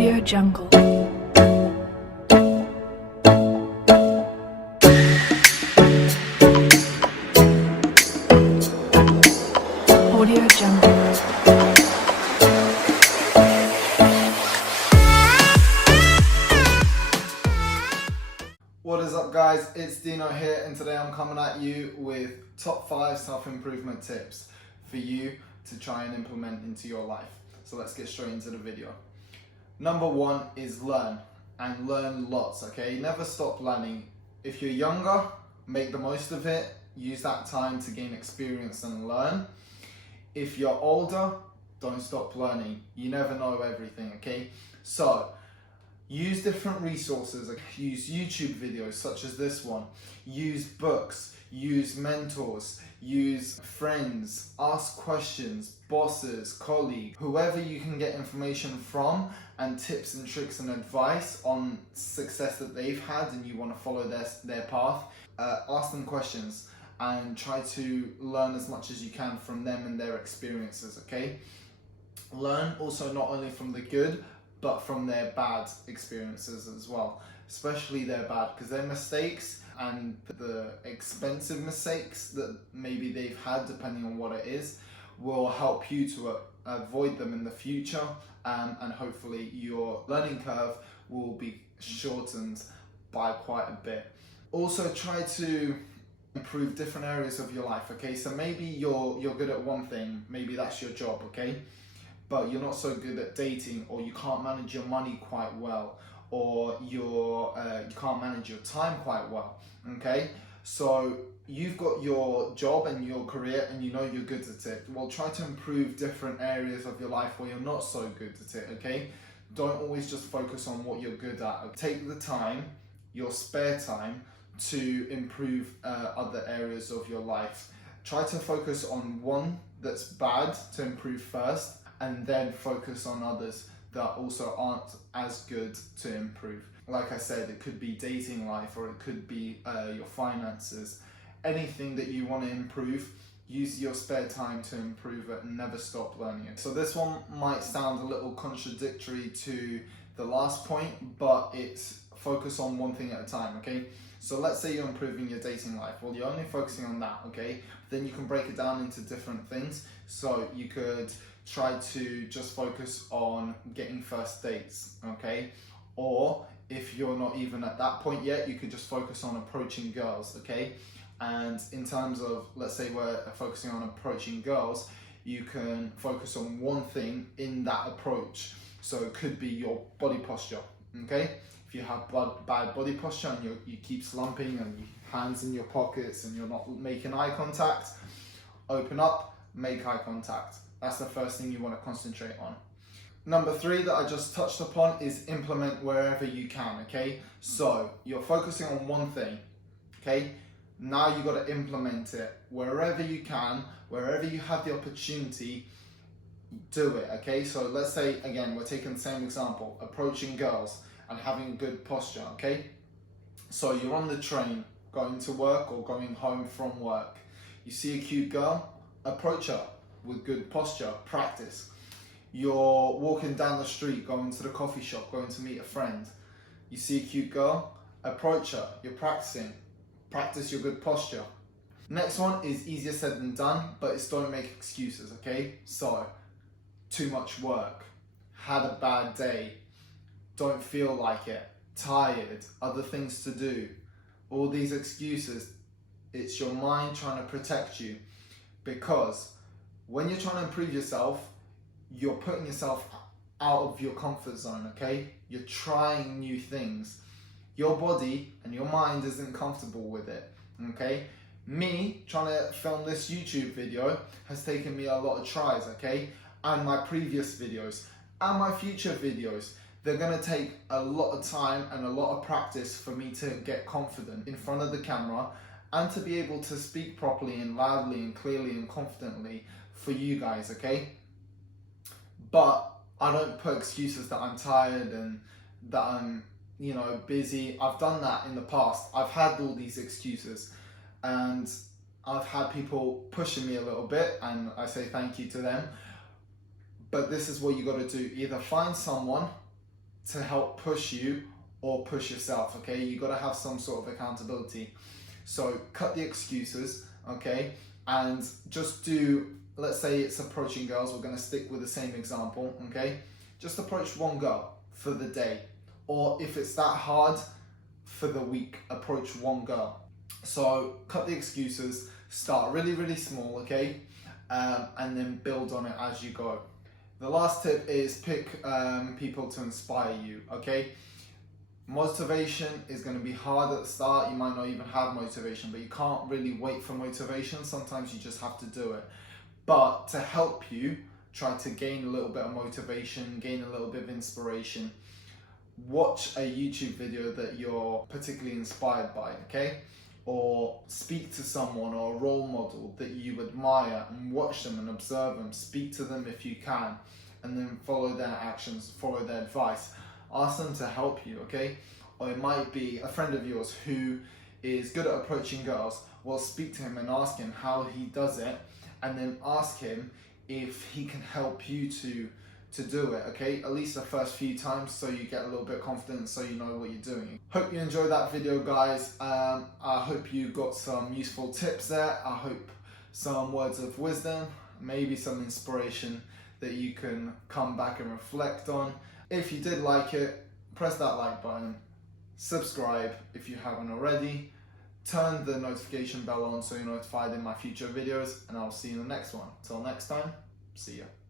Audio Jungle. Audio Jungle. What is up, guys? It's Dino here, and today I'm coming at you with top 5 self-improvement tips for you to try and implement into your life. So let's get straight into the video. Number 1 is learn, and learn lots, okay? Never stop learning. If you're younger, make the most of it. Use that time to gain experience and learn. If you're older, don't stop learning. You never know everything, okay? So use different resources. Use YouTube videos such as this one. Use books. Use mentors. Use friends. Ask questions. Bosses, colleagues, whoever you can get information from and tips and tricks and advice on success that they've had and you want to follow their path. Ask them questions and try to learn as much as you can from them and their experiences, okay? Learn also not only from the good, but from their bad experiences as well, especially their bad, because their mistakes and the expensive mistakes that maybe they've had, depending on what it is, will help you to avoid them in the future, and hopefully your learning curve will be shortened by quite a bit. Also, try to improve different areas of your life, okay? So maybe you're good at one thing, maybe that's your job, okay? But you're not so good at dating, or you can't manage your money quite well, or you can't manage your time quite well, okay? So you've got your job and your career and you know you're good at it. Well, try to improve different areas of your life where you're not so good at it, okay? Don't always just focus on what you're good at. Take the time, your spare time, to improve other areas of your life. Try to focus on one that's bad to improve first, and then focus on others that also aren't as good to improve. Like I said, it could be dating life, or it could be your finances. Anything that you want to improve, use your spare time to improve it and never stop learning it. So this one might sound a little contradictory to the last point, but it's focus on one thing at a time, okay? So let's say you're improving your dating life. Well, you're only focusing on that, okay? Then you can break it down into different things. So you could try to just focus on getting first dates, okay? Or if you're not even at that point yet, you could just focus on approaching girls, okay? And in terms of, let's say we're focusing on approaching girls, you can focus on one thing in that approach. So it could be your body posture, okay? If you have bad body posture and you keep slumping and your hands in your pockets and you're not making eye contact, open up, make eye contact. That's the first thing you want to concentrate on. Number 3 that I just touched upon is implement wherever you can, okay? So you're focusing on one thing, okay? Now you got to implement it wherever you can, wherever you have the opportunity, do it, okay? So let's say, again, we're taking the same example, approaching girls and having good posture, okay? So you're on the train, going to work or going home from work. You see a cute girl, approach her with good posture, practice. You're walking down the street, going to the coffee shop, going to meet a friend. You see a cute girl, approach her, you're practicing. Practice your good posture. Next one is easier said than done, but it's don't make excuses, okay? So, too much work, had a bad day, don't feel like it, tired, other things to do. All these excuses, it's your mind trying to protect you, because when you're trying to improve yourself, you're putting yourself out of your comfort zone, okay? You're trying new things. Your body and your mind isn't comfortable with it, okay? Me trying to film this YouTube video has taken me a lot of tries, okay? And my previous videos and my future videos, they're gonna take a lot of time and a lot of practice for me to get confident in front of the camera and to be able to speak properly and loudly and clearly and confidently for you guys, okay? But I don't put excuses that I'm tired and that I'm, busy. I've done that in the past. I've had all these excuses and I've had people pushing me a little bit, and I say thank you to them. But this is what you got to do. Either find someone to help push you or push yourself, okay? You gotta have some sort of accountability. So cut the excuses, okay? And just do, let's say it's approaching girls, we're gonna stick with the same example, okay? Just approach one girl for the day. Or if it's that hard, for the week, approach one girl. So cut the excuses, start really, really small, okay? And then build on it as you go. The last tip is pick people to inspire you, okay? Motivation is going to be hard at the start. You might not even have motivation, but you can't really wait for motivation. Sometimes you just have to do it. But to help you try to gain a little bit of motivation, gain a little bit of inspiration, watch a YouTube video that you're particularly inspired by, okay? Or speak to someone or a role model that you admire and watch them and observe them. Speak to them if you can, and then follow their actions, follow their advice. Ask them to help you, okay? Or it might be a friend of yours who is good at approaching girls. Well, speak to him and ask him how he does it, and then ask him if he can help you to do it, okay? At least the first few times, so you get a little bit confident, so you know what you're doing. Hope you enjoyed that video, guys. I hope you got some useful tips there. I hope some words of wisdom, maybe some inspiration that you can come back and reflect on. If you did like it, press that like button, subscribe if you haven't already, turn the notification bell on so you're notified in my future videos, and I'll see you in the next one. Till next time, see ya.